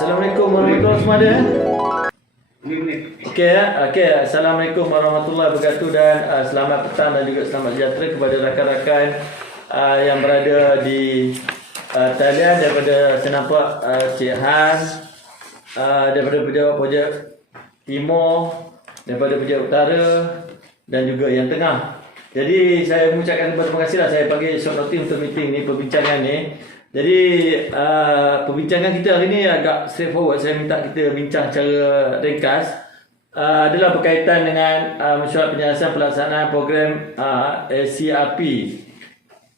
Assalamualaikum warahmatullahi wabarakatuh. Okey, Assalamualaikum warahmatullahi wabarakatuh dan selamat petang dan juga selamat sejahtera kepada rakan-rakan yang berada di talian daripada saya nampak Cik Han daripada pejabat projek Timur, daripada pejabat Utara dan juga yang tengah. Jadi saya mengucapkan terima kasihlah, saya panggil short notice untuk meeting ni, perbincangan ni. Jadi perbincangan kita hari ni agak straightforward. Saya minta kita bincang secara ringkas. Adalah berkaitan dengan mesyuarat penyelesaian pelaksanaan program SCRP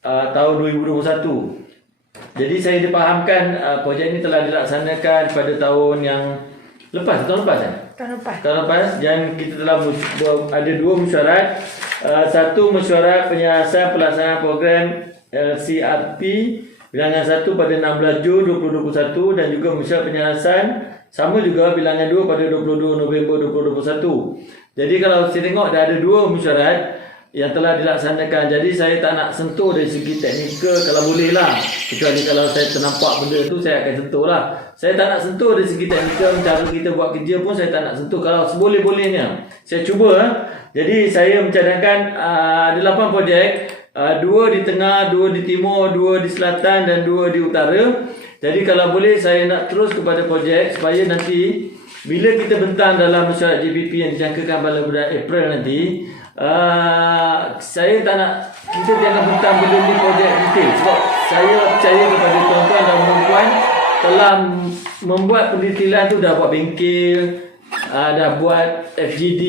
tahun 2021. Jadi saya dipahamkan projek ini telah dilaksanakan pada tahun yang lepas, tahun lepas kan? Tahun lepas. Dan kita telah ada dua mesyuarat. Satu mesyuarat penyelesaian pelaksanaan program LCRP bilangan 1 pada 16 Jun 2021 dan juga mesyuarat penyelesaian sama juga bilangan 2 pada 22 November 2021. Jadi kalau saya tengok dah ada dua mesyuarat yang telah dilaksanakan. Jadi saya tak nak sentuh dari segi teknikal kalau boleh lah. Kecuali kalau saya ternampak benda tu saya akan sentuh lah. Saya tak nak sentuh dari segi teknikal, cara kita buat kerja pun saya tak nak sentuh. Kalau seboleh-bolehnya saya cuba. Jadi saya mencadangkan ada 8 projek. 2 di tengah, 2 di timur, 2 di selatan dan 2 di utara. Jadi kalau boleh saya nak terus kepada projek supaya nanti bila kita bentang dalam mesyuarat JBP yang dijangkakan pada bulan April nanti, saya tak nak kita jangan bentang benda ni projek detail, sebab saya percaya kepada tuan-tuan dan puan telah membuat pendetailan tu, dah buat bengkel, dah buat FGD,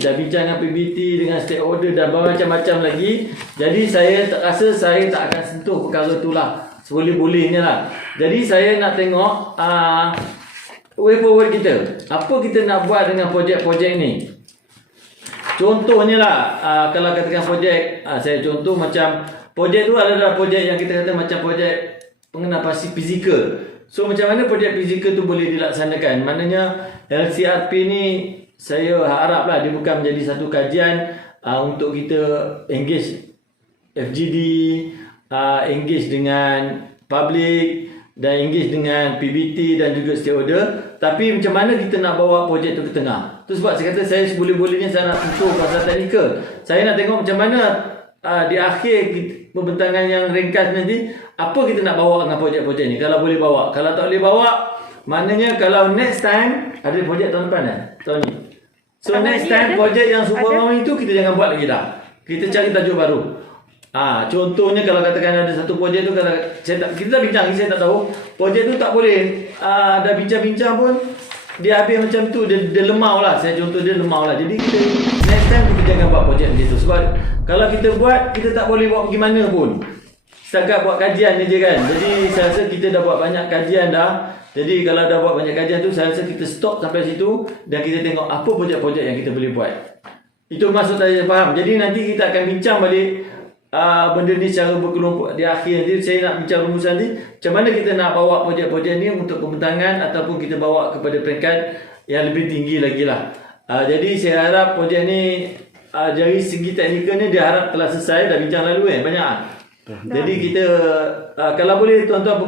dah bincang dengan PBT, dengan stakeholder dan macam-macam lagi. Jadi saya tak rasa saya tak akan sentuh perkara tu lah, seboleh-bolehnya lah. Jadi saya nak tengok way forward kita, apa kita nak buat dengan projek-projek ni. Contohnya lah, kalau katakan projek, saya contoh macam projek tu adalah projek yang kita kata macam projek pengenal pasti fizikal. So macam mana projek fizikal tu boleh dilaksanakan? Maknanya LCRP ni saya haraplah dia bukan menjadi satu kajian untuk kita engage FGD, engage dengan public dan engage dengan PBT dan juga stakeholder. Tapi macam mana kita nak bawa projek tu ke tengah? Tu sebab saya kata saya seboleh-bolehnya saya nak sentuh pasal teknikal. Saya nak tengok macam mana di akhir pembentangan yang ringkas nanti, apa kita nak bawa dengan projek-projek ni. Kalau boleh bawa, kalau tak boleh bawa, maknanya kalau next time ada projek tahun depan tahun ni. So next time projek yang super itu kita jangan buat lagi dah. Kita cari tajuk baru. Contohnya kalau katakan ada satu projek tu, kalau kita dah bincang, saya tak tahu projek tu tak boleh, dah bincang-bincang pun dia habis macam tu, dia lemau lah. Saya contoh dia lemau lah. Jadi kita next time kita jangan buat projek macam tu. Sebab kalau kita buat, kita tak boleh buat pergi mana pun. Setakat buat kajian je kan. Jadi saya rasa kita dah buat banyak kajian dah. Jadi kalau dah buat banyak kajian tu, saya rasa kita stop sampai situ dan kita tengok apa projek-projek yang kita boleh buat. Itu maksud saya faham. Jadi nanti kita akan bincang balik benda ni secara berkelompok di akhir nanti. Saya nak bincang rumusan ni, macam mana kita nak bawa projek-projek ni untuk pembentangan ataupun kita bawa kepada peringkat yang lebih tinggi lagi lah. Jadi saya harap projek ni dari segi teknikal ni dia harap telah selesai. Dah bincang lalu banyak. Jadi kita kalau boleh tuan-tuan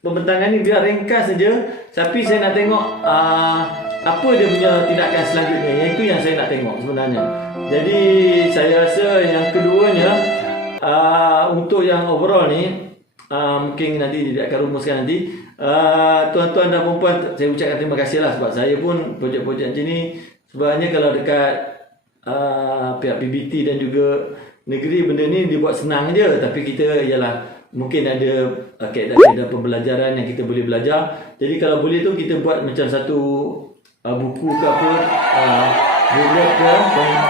pembentangan ni biar ringkas saja. Tapi saya nak tengok apa dia punya tindakan selanjutnya. Yang itu yang saya nak tengok sebenarnya. Jadi saya rasa yang keduanya, untuk yang overall ni, mungkin nanti dia akan rumuskan nanti. Tuan-tuan dan perempuan, saya ucapkan terima kasih lah. Sebab saya pun projek-projek macam ni sebenarnya kalau dekat pihak PBT dan juga negeri, benda ni dibuat senang je. Tapi kita ialah mungkin ada kaedah-kaedah pembelajaran yang kita boleh belajar. Jadi kalau boleh tu kita buat macam satu buku ke apa, booklet ke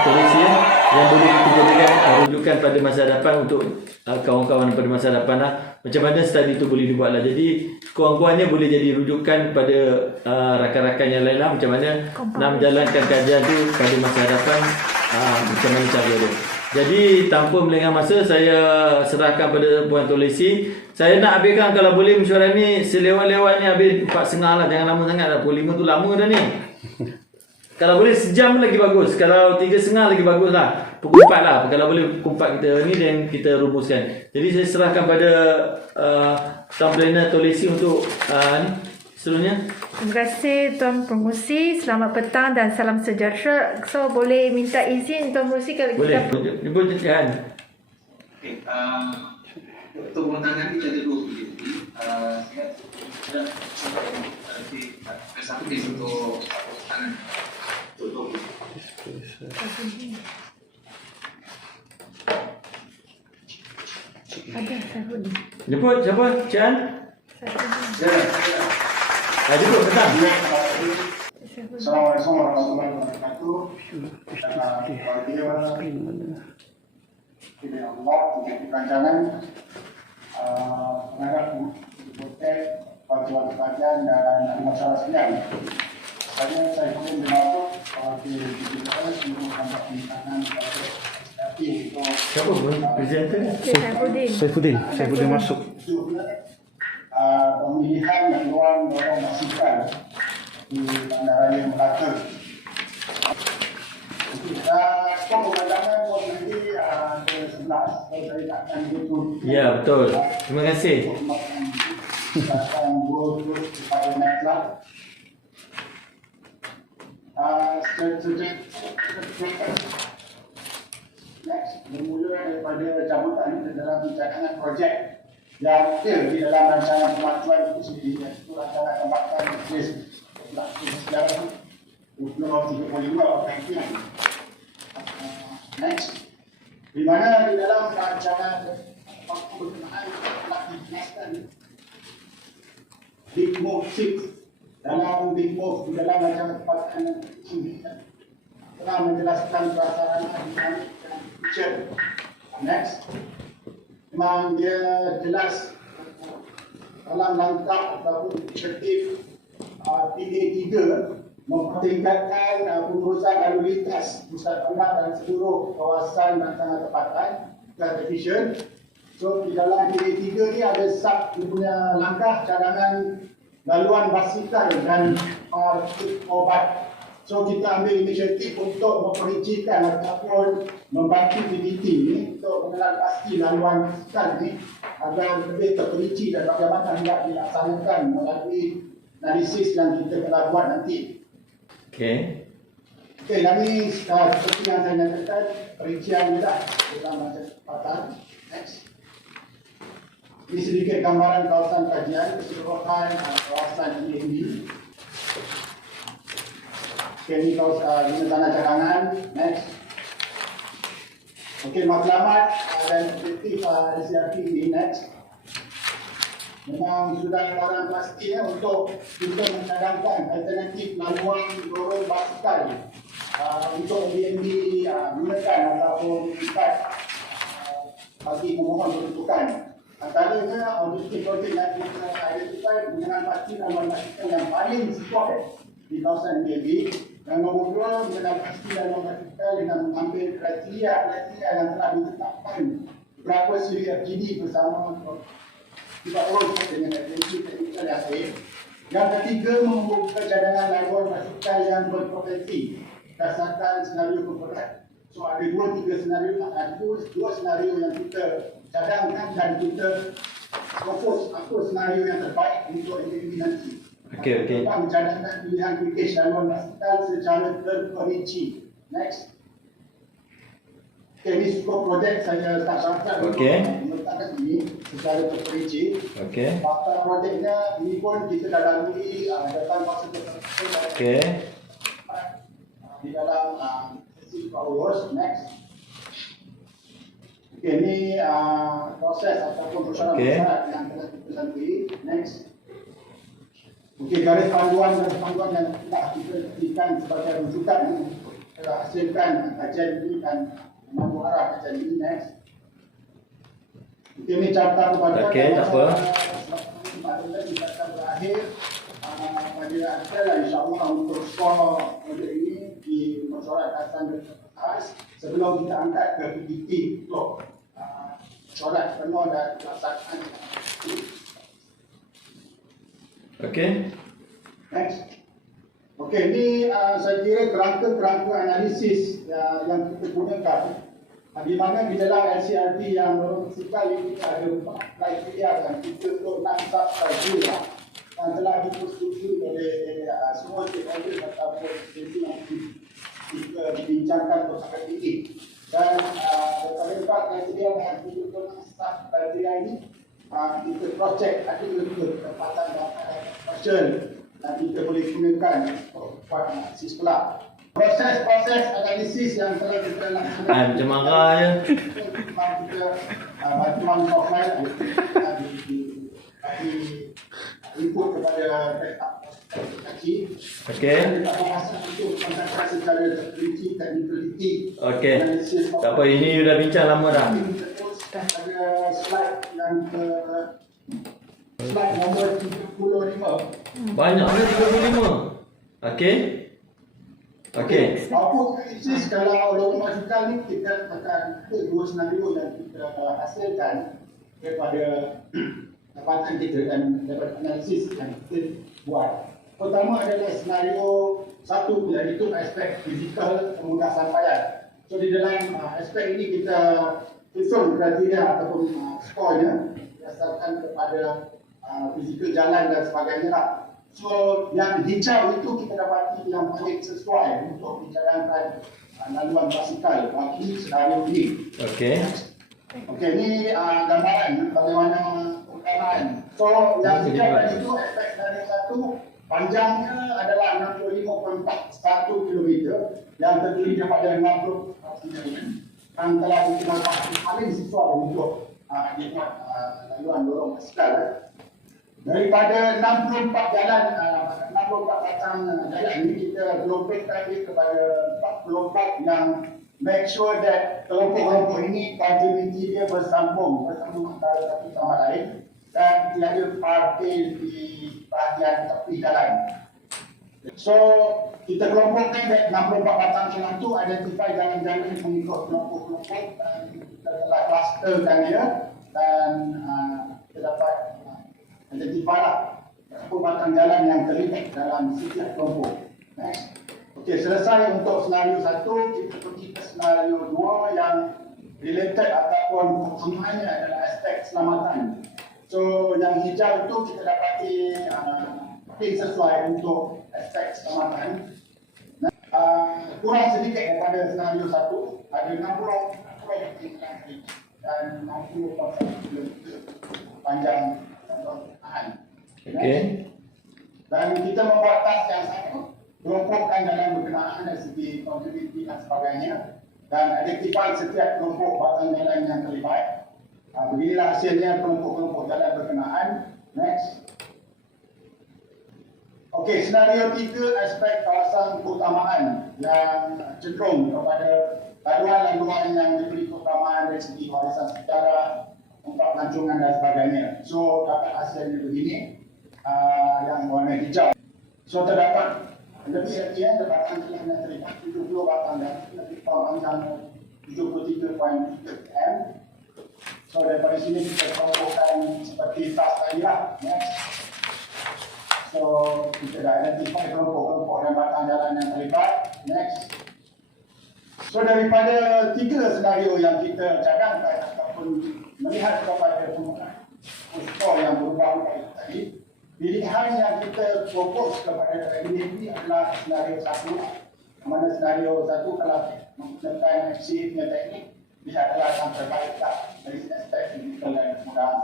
polisi yang boleh kita jadikan rujukan pada masa depan untuk kawan-kawan pada masa depan lah. Macam mana studi itu boleh dibuat lah. Jadi kurang-kurangnya boleh jadi rujukan pada rakan-rakan yang lain lah. Macam mana nak menjalankan kajian tu pada masa depan, macam mana cara dia. Jadi tanpa melengah masa, saya serahkan pada Puan Tolesi. Saya nak habiskan kalau boleh mesyuarat ni selewat-lewatnya habis 4.30 lah. Jangan lama sangat dah. Pukul 5 tu lama dah ni. Kalau boleh sejam lagi bagus. Kalau 3.30 lagi bagus lah. Pukul 4 lah. Kalau boleh pukul 4 kita ni dan kita rumuskan. Jadi saya serahkan pada Tuan Planner Tolesi untuk Seterusnya. Terima kasih Tuan Pengurusi. Selamat petang dan salam sejahtera. So boleh minta izin Tuan Pengurusi kalau Boleh. kita Ibu Jihan. Okey, untuk undangan kita ada 2 video. Saya satu di untuk tangan. Untuk ada Saifuddin. Jemput siapa? Cik An? Jemput petang. Assalamualaikum warahmatullahi wabarakatuh. Bila Allah untuk perancangan pengarah bibliotek, bantuan kajian dan masalah sekalian. Saya ingin bermaksud di bibliotek untuk menambah penyimpanan Siapa presenter? Saifuddin masuk. Pemilihan dan ruang dorong basikal di Bandaraya Melaka. Skop pemandangan nanti ke 11 saya akan duduk. Ya, betul. Terima kasih. Akan duduk kepada Netla. Next, bermula daripada cabutan dalam rancangan projek yang di dalam rancangan kemajuan itu sendiri, iaitu rancangan tembakan majlis sejarah 2035 rancangan. Next, di mana di dalam rancangan berkenaan telah dijelaskan Big Move 6 dalam Big Move di dalam rancangan tempatan sendiri telah menjelaskan prasarana dinamik dan feature. Next, memang dia jelas dalam langkah ataupun inisiatif PA3 mempertingkatkan pengurusan lalu lintas pusat bandar dan seluruh kawasan rancangan tempatan dan efisien. So di dalam PA3 ni ada sub dia punya langkah cadangan laluan basikal dan obat. So kita ambil inisiatif untuk memperincikan ataupun membantu PBT ni untuk mengenal pasti laluan basikal ni agar lebih terperinci dan bagaimana hendak dilaksanakan melalui analisis yang kita telah buat nanti. Okey. Okey, dan ini seperti yang saya nyatakan perincian ni dah dalam masa tempatan. Next. Ini sedikit gambaran kawasan kajian keseluruhan kawasan ini. Okey, ini kawasan ini tanah cadangan. Next. Okey, matlamat dan objektif SCRP ini. Next. Memang sudah barang pasti untuk kita mencadangkan alternatif laluan dorong basikal untuk BNB gunakan ataupun ikat bagi pemohon peruntukan. Antaranya objektif projek yang kita identify dengan pasti laluan basikal yang paling support di kawasan BNB. Dan nombor 2, mengenal pasti laluan basikal dengan mengambil kriteria yang telah ditetapkan beberapa siri FGD bersama kita urus dengan agensi teknikal yang lain. Yang ketiga, membuka cadangan laluan basikal yang berpotensi berdasarkan senario keberat. So ada 2-3 senario, ada 2 senario yang kita cadangkan dan kita propose apa senario yang terbaik untuk ini nanti. Okey. Kita mencadangkan pilihan package laluan basikal secara terperinci. Next. Okey, ini skop projek saya tak sangka meletakkan ini secara terperinci. Okey. Fakta projeknya ini pun kita dalami datang masa tertentu. Okey. Di dalam sesi Pak Urus. Next. Okey, ini proses ataupun persyarat yang telah kita lalui. Next. Okey, garis panduan yang telah kita berikan sebagai rujukan telah hasilkan kajian ini dan mengambil arah kajian ini. Next. Okey, ini carta kepada Okey, tak apa. Kita berakhir pada akhir insyaAllah untuk skor projek ini di mesyuarat kawasan khas sebelum kita angkat ke PBT untuk mesyuarat penuh dan pelaksanaan. Okey. Next. Okey, ini saya kira kerangka analisis yang kita gunakan di mana di dalam LCRT yang berfungsi ini ada 4 kriteria dan kita untuk 6 sub kriteria. yang telah dipersetujui oleh semua stakeholder ataupun agensi yang dibincangkan untuk sampai ini. Dan daripada empat kriteria dan tujuh staf kriteria ini, kita projek ada dua ketepatan dan passion dan kita boleh gunakan buat si sekolah. Proses analisis yang telah kita laksanakan. Macam marah je. Kita bantuan offline bagi input kepada kaki. Okey. Kita rasa untuk mengatakan secara terperinci teknikaliti. Okey. Tak apa, ini dah bincang lama dah. Ada slide yang slide nombor 35. Banyaknya 35. Okey. Okey. Output analisis kalau logikal ni kita akan ada dua senario yang kita hasilkan daripada dapatan kita dan daripada analisis yang kita buat. Pertama adalah senario satu, iaitu aspek fizikal kemudahan sampaian. So di dalam aspek ini kita susun kriteria ataupun skornya berdasarkan kepada fizikal jalan dan sebagainya lah. So yang hijau itu kita dapati yang paling sesuai untuk dijalankan laluan basikal bagi senario ini. Okey. Okey, ini gambaran bagaimana perkalaan. So yang hijau tadi itu aspek senario satu, panjangnya adalah 65.41 km yang terdiri daripada 60 yang telah dikembangkan paling sesuai untuk dibuat laluan dorong basikal. Daripada 64 jalan, 64 batang jalan ini kita kelompokkan kepada 4 kelompok yang make sure that kelompok-kelompok ini continuity dia bersambung antara satu sama lain dan tiada parkir di bahagian tepi jalan. So kita kelompokkan 64 batang jalan itu, identify jalan-jalan mengikut kelompok-kelompok dan kita telah clusterkan dia dan kita dapat identify lah berapa batang jalan yang terlibat dalam setiap kelompok. Next. Okey, selesai untuk senario satu, kita pergi ke senario dua yang related ataupun kesemuanya adalah aspek keselamatan. So yang hijau itu kita dapati paling sesuai untuk aspek keselamatan. Kurang sedikit daripada senario satu, ada 60 dan 60.1 km panjang tahan. Okey. Dan kita membuat task yang sama, kelompokkan jalan berkenaan dari segi kontribusi dan sebagainya dan identify setiap kelompok batang jalan yang terlibat. Beginilah hasilnya kelompok-kelompok jalan berkenaan. Next. Okey, senario 3, aspek kawasan keutamaan yang cenderung kepada laluan-laluan yang diberi keutamaan dari segi warisan sejarah, tempat pelancongan dan sebagainya. So dapat hasilnya begini, yang warna hijau. So terdapat lebih sekian batang jalan yang terlibat 70 batang dan lebih panjang 73.3 km. So daripada sini kita kelompokkan seperti tas tadi lah. Next. So kita dah identify kelompok-kelompok dan batang jalan yang terlibat. Next. So daripada 3 senario yang kita cadangkan ataupun melihat kepada skor yang berubah tadi, pilihan yang kita fokus kepada ini adalah senario satu. Mana senario satu kalau menggunakan FC punya teknik, dia adalah yang terbaik dari aspek fizikal dan kemudahan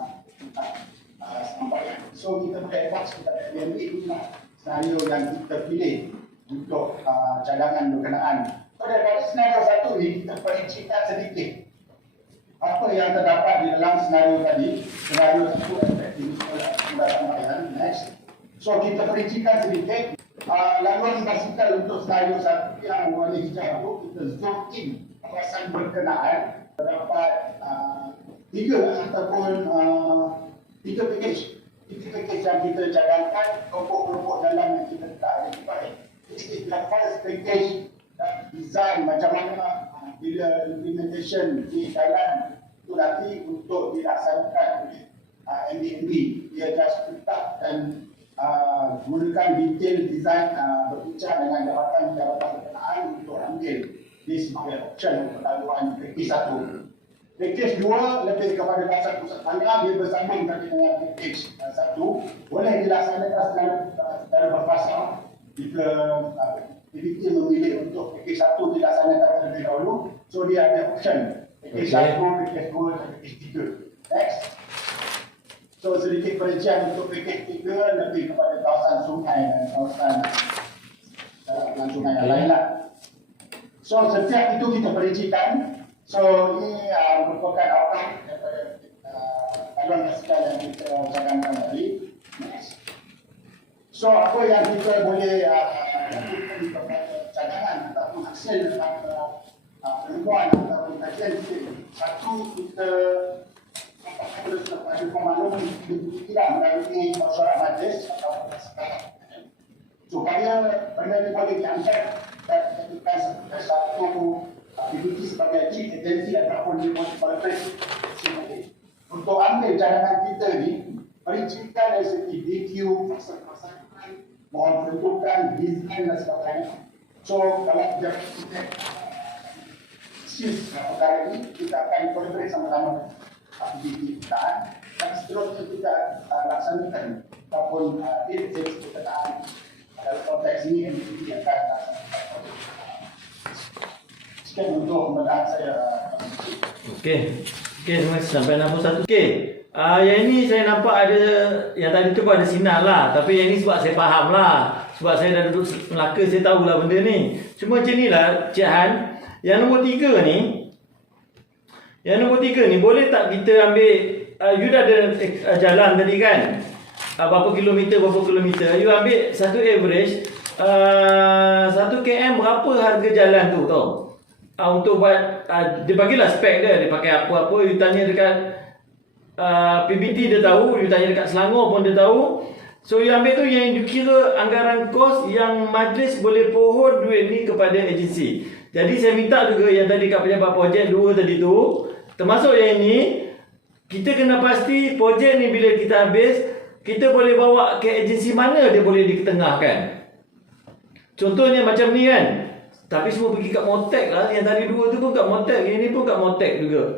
sampaian. So kita boleh buat kepada ini senario yang kita pilih untuk cadangan berkenaan. Daripada senario satu ini kita perincikan sedikit apa yang terdapat di dalam senario tadi. Senario satu aspek kemudahan sampaian. Next. So kita perincikan sedikit laluan basikal untuk senario satu yang warna hijau itu kita zoom in kawasan berkenaan. Terdapat 3 ataupun 3 package yang kita cadangkan, kelompok-kelompok dalam yang kita letak identify. This is the first package design macam mana bila implementation di jalan itu nanti untuk dilaksanakan oleh MDMB. Dia just letak dan gunakan detail design berbincang dengan jabatan-jabatan berkenaan untuk ambil di sebagai option untuk laluan package 1. Package 2 lebih kepada pasal pusat tangga, dia bersambung dengan package 1 satu boleh dilaksanakan secara berfasa jika PBT memilih untuk package 1 dilaksanakan terlebih dahulu, so dia ada option package 1, package 2 dan package 3. Next. So sedikit perincian untuk package 3 lebih kepada kawasan sungai dan kawasan sungai yang lain lah. So setiap itu kita perincikan. So ini merupakan outline daripada haluan basikal yang kita cadangkan tadi. Next. So apa yang kita boleh lakukan kepada cadangan ataupun hasil penemuan ataupun kajian kita. Satu, kita harus ada pemakluman pikiran melalui masyarakat majlis atau supaya benda ini boleh diangkat dan dijadikan satu aktiviti sebagai agensi ataupun demonstrasi untuk ambil cadangan kita ni, perincikan dari segi DQ, pasal-pasalan, mohon peruntukan, design dan sebagainya. So kalau kita perkara ini, kita akan kolaborasi sama-sama aktiviti kita dan seterusnya kita laksanakan ataupun agensi kita dalam konteks ini yang akan sekian untuk pembelaan saya. Okey, terima kasih sampai 61. Okey, yang ini saya nampak ada, yang tadi tu pun ada sinar lah. Tapi yang ini sebab saya faham lah. Sebab saya dah duduk Melaka, saya tahulah benda ni. Cuma macam ni lah, Cik Han. Yang nombor 3 ni, boleh tak kita ambil, you dah ada jalan tadi kan? Berapa kilometer, you ambil satu average, 1 km berapa harga jalan tu tau? Untuk buat, dia bagilah spek dia pakai apa-apa, you tanya dekat PBT dia tahu, you tanya dekat Selangor pun dia tahu. So you ambil tu yang you kira anggaran kos yang majlis boleh pohon duit ni kepada agensi. Jadi saya minta juga yang tadi kat pejabat projek 2 tadi tu, termasuk yang ini, kita kena pasti projek ni bila kita habis, kita boleh bawa ke agensi mana dia boleh diketengahkan. Contohnya macam ni kan. Tapi semua pergi kat Motek lah. Yang tadi 2 tu pun kat Motek. Yang ni pun kat Motek juga.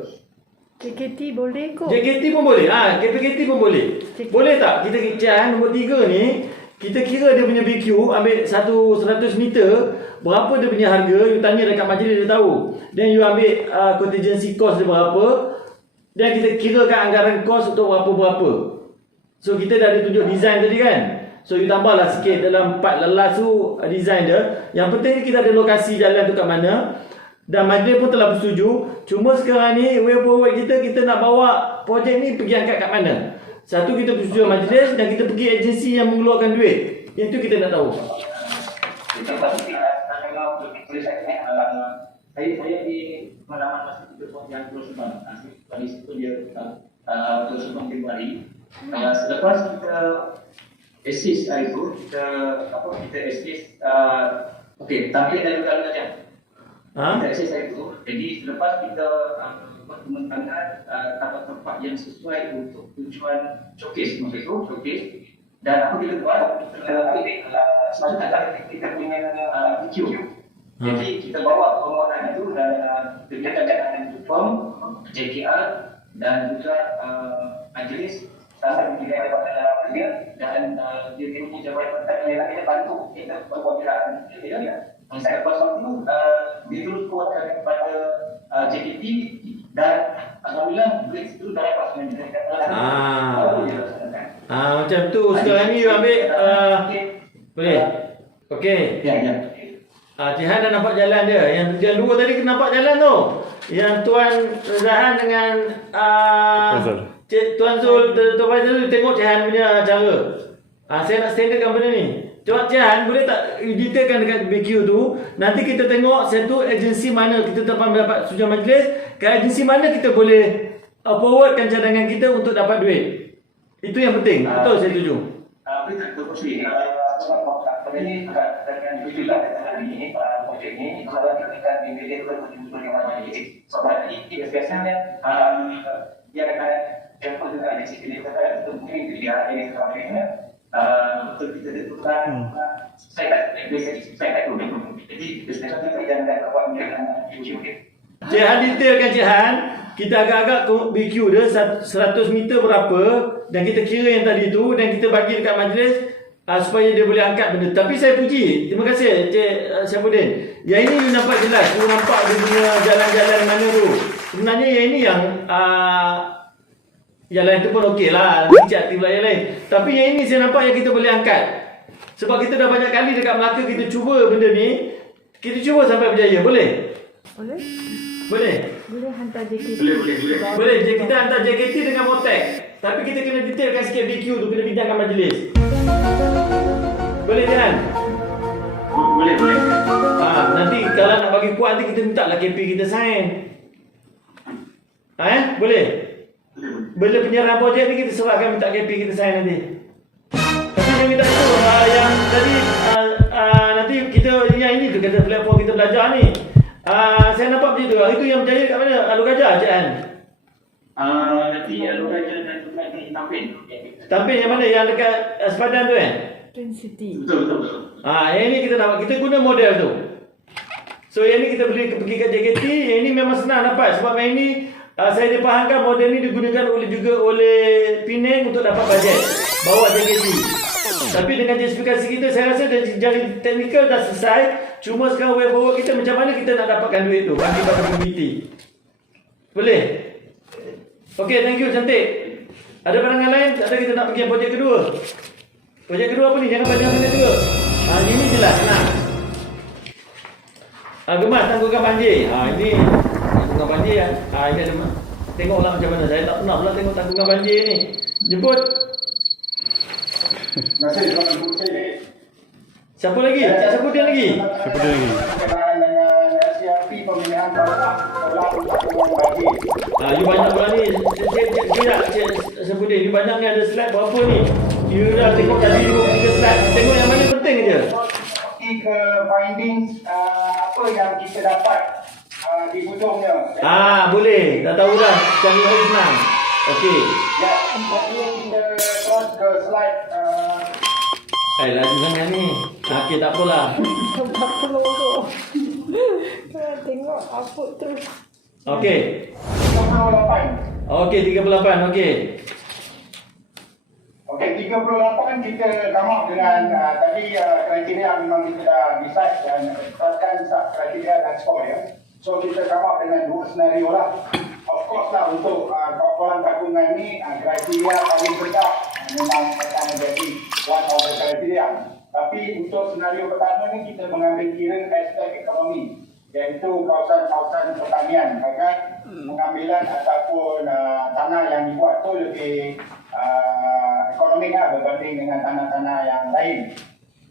JKT boleh kot. JKT pun boleh. KPKT pun boleh. Boleh tak kita Cik nombor 3 ni, kita kira dia punya BQ, ambil 100 meter, berapa dia punya harga, you tanya dekat majlis dia tahu. Then you ambil contingency cost dia berapa, dan kita kirakan anggaran kos untuk berapa-berapa. So kita dah ada tunjuk design tadi kan. So you tambahlah sikit dalam part lelas tu design dia. Yang penting kita ada lokasi jalan tu kat mana. Dan majlis pun telah bersetuju. Cuma sekarang ni way forward kita nak bawa projek ni pergi angkat kat mana. Satu, kita bersetuju majlis, dan kita pergi agensi yang mengeluarkan duit. Yang tu kita nak tahu. Saya di pengalaman masa itu yang Pulau Subang. Di situ dia Pulau Subang Kembali. Selepas kita assist itu, kita assist, okey, tampil dari dalam saja. Kita assist itu. Jadi selepas kita menentangkan tempat-tempat yang sesuai untuk tujuan showcase, maksud itu showcase. Dan apa kita buat? Kita punya EQ. Jadi kita bawa permohonan itu dan kita dengan form JKR dan juga majlis sampai kita dapat dalam dia dan dia punya jabatan yang lain kita bantu kita buat perkiraan. Saya pasal itu dia terus kuatkan kepada JKT dan alhamdulillah duit itu dah dapat sebenarnya. Macam tu sekarang ni you ambil boleh. Okey. Ya. Cik Han dah nampak jalan dia. Yang 2 tadi nampak jalan tu. Yang Tuan Zahan dengan Tuan Zul, Tuan Faizal tengok Cik Han punya cara. Saya nak standardkan benda ni. Cik Han boleh tak detailkan dekat BQ tu. Nanti kita tengok satu agensi mana kita dapat mendapat setujuan majlis, ke agensi mana kita boleh forwardkan cadangan kita untuk dapat duit. Itu yang penting. Betul, saya setuju. Boleh tak berkongsi? Pada ni dengan tujuan ini projek ni kalau kita bimbing betul-betul yang majlis. Sebab ini biasanya dia akan jemput juga di sini kita mungkin dia ini sebagainya untuk kita tentukan saya tak tahu. Jadi biasanya kita jangan buat dengan YouTube. Cik Han detailkan Cik Han. kita agak-agak BQ dia 100 meter berapa dan kita kira yang tadi tu dan kita bagi dekat majlis supaya dia boleh angkat benda. Tapi saya puji, terima kasih Cik Syafuddin. Yang ini you nampak jelas, you nampak dia punya jalan-jalan mana tu. Sebenarnya yang ini yang lain tu pun okey lah, aktif lah yang lain. Tapi yang ini saya nampak yang kita boleh angkat. Sebab kita dah banyak kali dekat Melaka kita cuba benda ni, kita cuba sampai berjaya. Boleh? Boleh? Boleh? Boleh hantar JKT. Boleh, kita hantar JKT dengan Motek. Tapi kita kena detailkan sikit BQ tu, kena bincangkan majlis. Boleh kan? Boleh. Nanti kalau nak bagi kuat nanti kita minta lah KP kita sign. Boleh? Bila penyerahan projek ni kita serahkan minta KP kita sign nanti. Tapi saya minta itu yang tadi nanti kita yang ini tu kata platform kita belajar ni. Saya nampak macam tu. Itu yang berjaya kat mana? Alur Gajah, Cik An? Nanti Alur Gajah dan juga di Tampin. Tampin yang mana? Yang dekat Sepadan tu Twin City. Betul. Yang ini kita dapat. Kita guna model tu. So yang ini kita boleh pergi ke JKT. Yang ini memang senang dapat. Sebab yang ini saya dipahamkan model ni digunakan oleh Penang untuk dapat bajet. Bawa JKT. Tapi dengan justifikasi kita, saya rasa dari teknikal dah selesai. Cuma sekarang way forward kita macam mana kita nak dapatkan duit tu bagi pada community. Boleh? Okey, thank you, cantik. Ada pandangan lain? Ada kita nak pergi projek kedua. Projek kedua apa ni? Jangan panjang benda juga. Ini jelas, senang. Gemas tangguhkan banjir. Ini tangguhkan banjir ya. Ini ada tengoklah macam mana. Saya tak pernah pula tengok tangguhkan banjir ni. Jemput. Terima kasih Tuan Ibu saya. Siapa lagi? Cik Syafuddin lagi? Syafuddin lagi. Berkenaan dengan SCRP pemilihan kawasan perlakuan banjir. You banyak pula ni. Cik Syafuddin, you banyak ni ada slide berapa ni? You dah tengok tadi 2-3 slide. Tengok yang mana penting je. Pergi ke findings apa yang kita dapat di hujungnya. Boleh. Dah tahu dah. Cari hari senang. Okey. Ya, jadi kita cross ke slide Laju sangat ni. Okey, tak apalah. Tak perlu tu. Tengok apa tu. Okey. 38. Okey, 38. Okey. Okey, 38 kita come up dengan tadi kriteria memang kita dah decide dan tetapkan kriteria dan skor ya. So kita come up dengan 2 senario lah. Of course lah untuk kawalan takungan ni kriteria paling rendah memang akan menjadi one of the kriteria. Tapi untuk senario pertama ni kita mengambil kira aspek ekonomi, iaitu kawasan-kawasan pertanian, bahkan pengambilan ataupun tanah yang dibuat tu lebih ekonomik lah berbanding dengan tanah-tanah yang lain.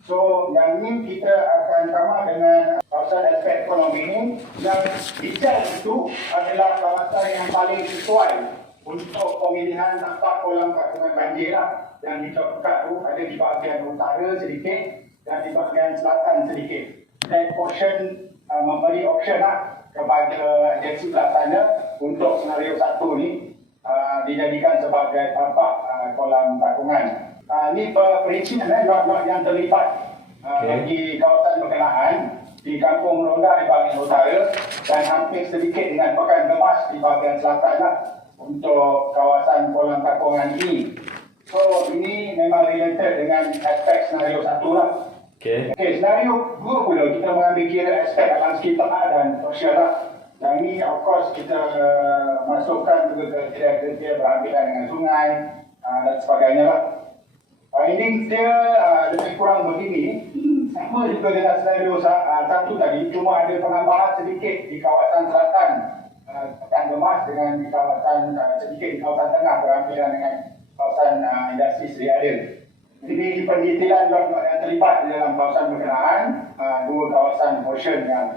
So yang ini kita akan sama dengan kawasan aspek ekonomi ini yang bijak itu adalah kawasan yang paling sesuai untuk pemilihan tapak kolam takungan banjir lah. Yang dicokat tu ada di bahagian utara sedikit dan di bahagian selatan sedikit. Dan portion memberi option lah kepada agensi pelaksana untuk senario 1 ni dijadikan sebagai tapak kolam takungan. Ini perincian lot-lot yang terlibat bagi kawasan berkenaan di Kampung Ronda di bahagian utara dan hampir sedikit dengan Pekan Gemas di bahagian selatan lah untuk kawasan kolam takungan ini. So ini memang related dengan aspek senario 1 lah. Okey, senario 2 pula kita mengambil kira aspek alam sekitar dan sosial lah. Yang ini of course kita masukkan juga kriteria berhampiran dengan sungai dan sebagainya lah. Findings dia lebih kurang begini, sama juga dengan senario 1 tadi, cuma ada penambahan sedikit di kawasan selatan Pekan Gemas dengan di kawasan sedikit di kawasan tengah berhampiran dengan kawasan industri Seri Aden. Jadi pendetailan lot-lot yang terlibat di dalam kawasan berkenaan, 2 kawasan portion yang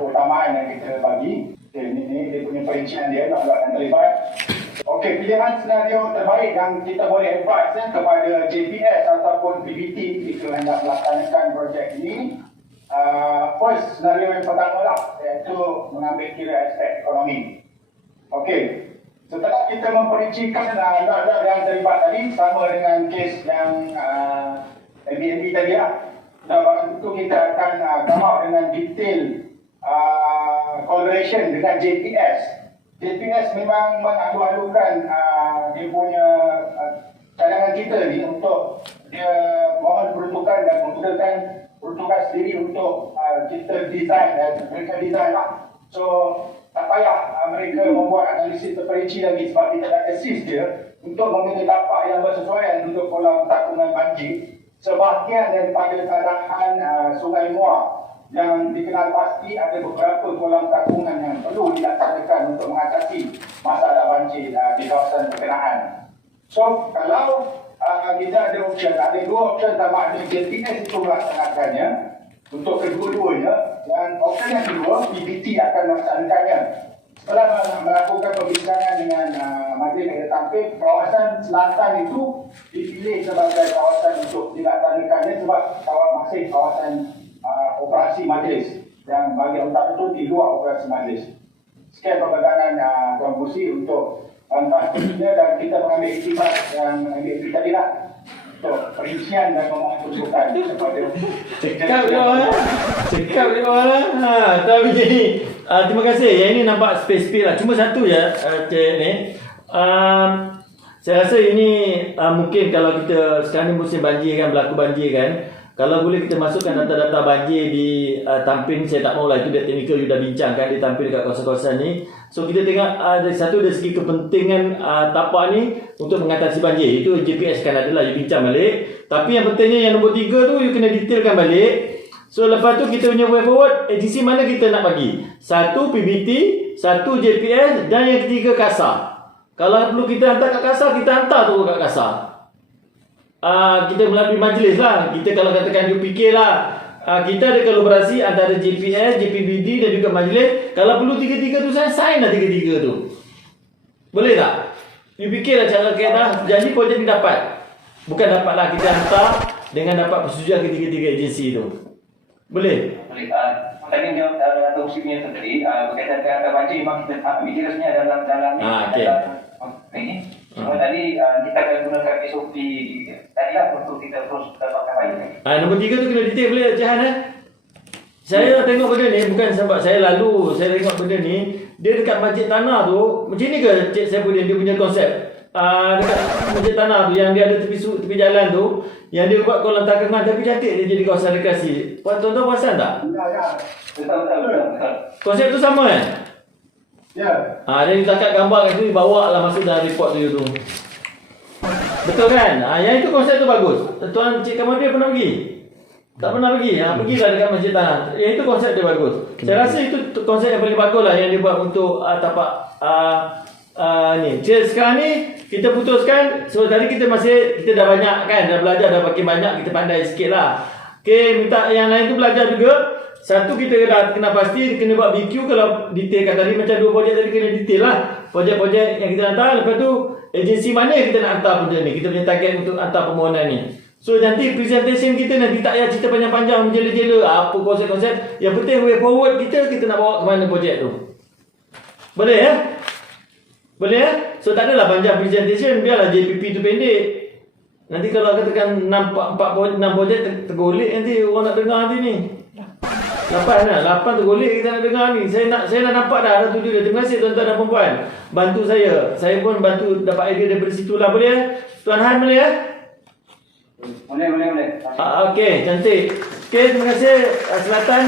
keutamaan yang kita bagi. Ini dia punya perincian dia, lot-lot yang terlibat. Okey, pilihan senario terbaik yang kita boleh advise kepada JPS ataupun PBT jika hendak melaksanakan projek ini. First, senario yang pertama lah, iaitu mengambil kira aspek ekonomi. Okey, setelah kita memperincikan lot-lot yang terlibat tadi, sama dengan kes yang Airbnb tadi lah. Dan itu kita akan come out dengan detail collaboration dengan JPS JPS memang mengadu-adukan dia punya cadangan kita ni untuk dia mohon peruntukan dan menggunakan peruntukan sendiri untuk kita design dan mereka design lah. So tak payah mereka membuat analisis terperinci lagi sebab kita dah assist dia untuk memilih tapak yang bersesuaian untuk kolam takungan banjir. Sebahagian daripada keadaan Sungai Muar yang dikenal pasti ada beberapa kolam takungan yang perlu dilaksanakan untuk mengatasi masalah banjir di kawasan berkenaan. So, kalau kita ada option, ada dua option sama ada JPS itu melaksanakannya untuk kedua-duanya dan option yang kedua, PBT akan melaksanakannya. Setelah melakukan perbincangan dengan Majlis Negara Tampik, kawasan selatan itu dipilih sebagai kawasan untuk dilaksanakannya sebab masih kawasan operasi majlis yang bahagian utama itu di luar operasi majlis. Sekian perkataan Tuan Busi untuk pastinya dan kita mengambil iktibar yang kita tidak untuk perincian dan memutuskan kepada Cekap dia orang. Cekap dia orang. Tapi jadi terima kasih. Yang ini nampak spesifik lah. Cuma satu je Cik ni. Saya rasa ini mungkin kalau kita sekarang ni musim banjir kan, berlaku banjir kan. Kalau boleh kita masukkan data-data banjir di Tampin, saya tak maulah itu dia teknikal you dah bincang kan di Tampin dekat kawasan-kawasan ni. So kita tengok satu dari segi kepentingan tapak ni untuk mengatasi banjir. Itu JPS kan adalah you bincang balik. Tapi yang pentingnya yang nombor 3 tu you kena detailkan balik. So lepas tu kita punya way forward, agensi mana kita nak bagi? Satu PBT, satu JPS dan yang ketiga KASA. Kalau perlu kita hantar kat KASA, kita hantar tu kat KASA. Kita melalui majlis lah. Kita kalau katakan you fikir lah, kita ada kolaborasi antara JPS, JPBD dan juga majlis. Kalau perlu tiga-tiga tu saya sign lah tiga-tiga tu. Boleh tak? You fikirlah cara kaedah. Jadi projek ni dapat. Bukan dapatlah kita hantar dengan dapat persetujuan ketiga-tiga agensi tu. Boleh? Boleh. Tadi yang Datuk Sri punya tadi berkaitan dengan banjir memang kita ambil rasanya dalam okey. ini. Tadi kita akan gunakan SOP tadilah untuk kita terus dapatkan baik. Nombor 3 tu kena detail boleh Jahan Saya tengok benda ni bukan sebab saya lalu, saya tengok benda ni dia dekat masjid tanah tu macam ni ke Cik Saifuddin dia punya konsep. Dekat masjid tanah tu yang dia ada tepi jalan tu yang dia buat kolam takungan tapi cantik dia jadi kawasan rekreasi. Tuan-tuan perasan tak? Betul. Konsep tu sama kan? Ya. Dia letakkan gambar kat situ, bawa lah masuk dalam report tu. Betul kan? Yang itu konsep tu bagus. Tuan Cik Kamadir pernah pergi? Tak pernah pergi? Pergilah dekat masjid tanah. Yang itu konsep dia bagus. Saya rasa itu konsep yang paling bagus lah yang dia buat untuk tapak ni. Jadi sekarang ni kita putuskan. So tadi kita dah banyak kan, dah belajar, dah makin banyak, kita pandai sikit lah. Okay, minta yang lain tu belajar juga. Satu kita dah kena pasti kena buat BQ. Kalau detail kat tadi macam 2 projek tadi kena detail lah projek-projek yang kita hantar. Lepas tu agensi mana yang kita nak hantar benda ni, kita punya target untuk hantar permohonan ni. So nanti presentation kita nanti tak payah cerita panjang-panjang menjela-jela apa konsep-konsep. Yang penting way forward kita nak bawa ke mana projek tu. Boleh ya? Boleh ya? So tak adalah panjang presentation, biarlah JPP tu pendek. Nanti kalau katakan 6 projek tergolek nanti orang nak dengar nanti ni. 8 tergolek kita nak dengar ni. Saya dah nampak dah tuju dia. Terima kasih tuan-tuan dan puan-puan. Bantu saya. Saya pun bantu dapat idea daripada situ lah. Boleh ya? Tuan Han boleh ya? Boleh. Okey, cantik. Okey, terima kasih Selatan.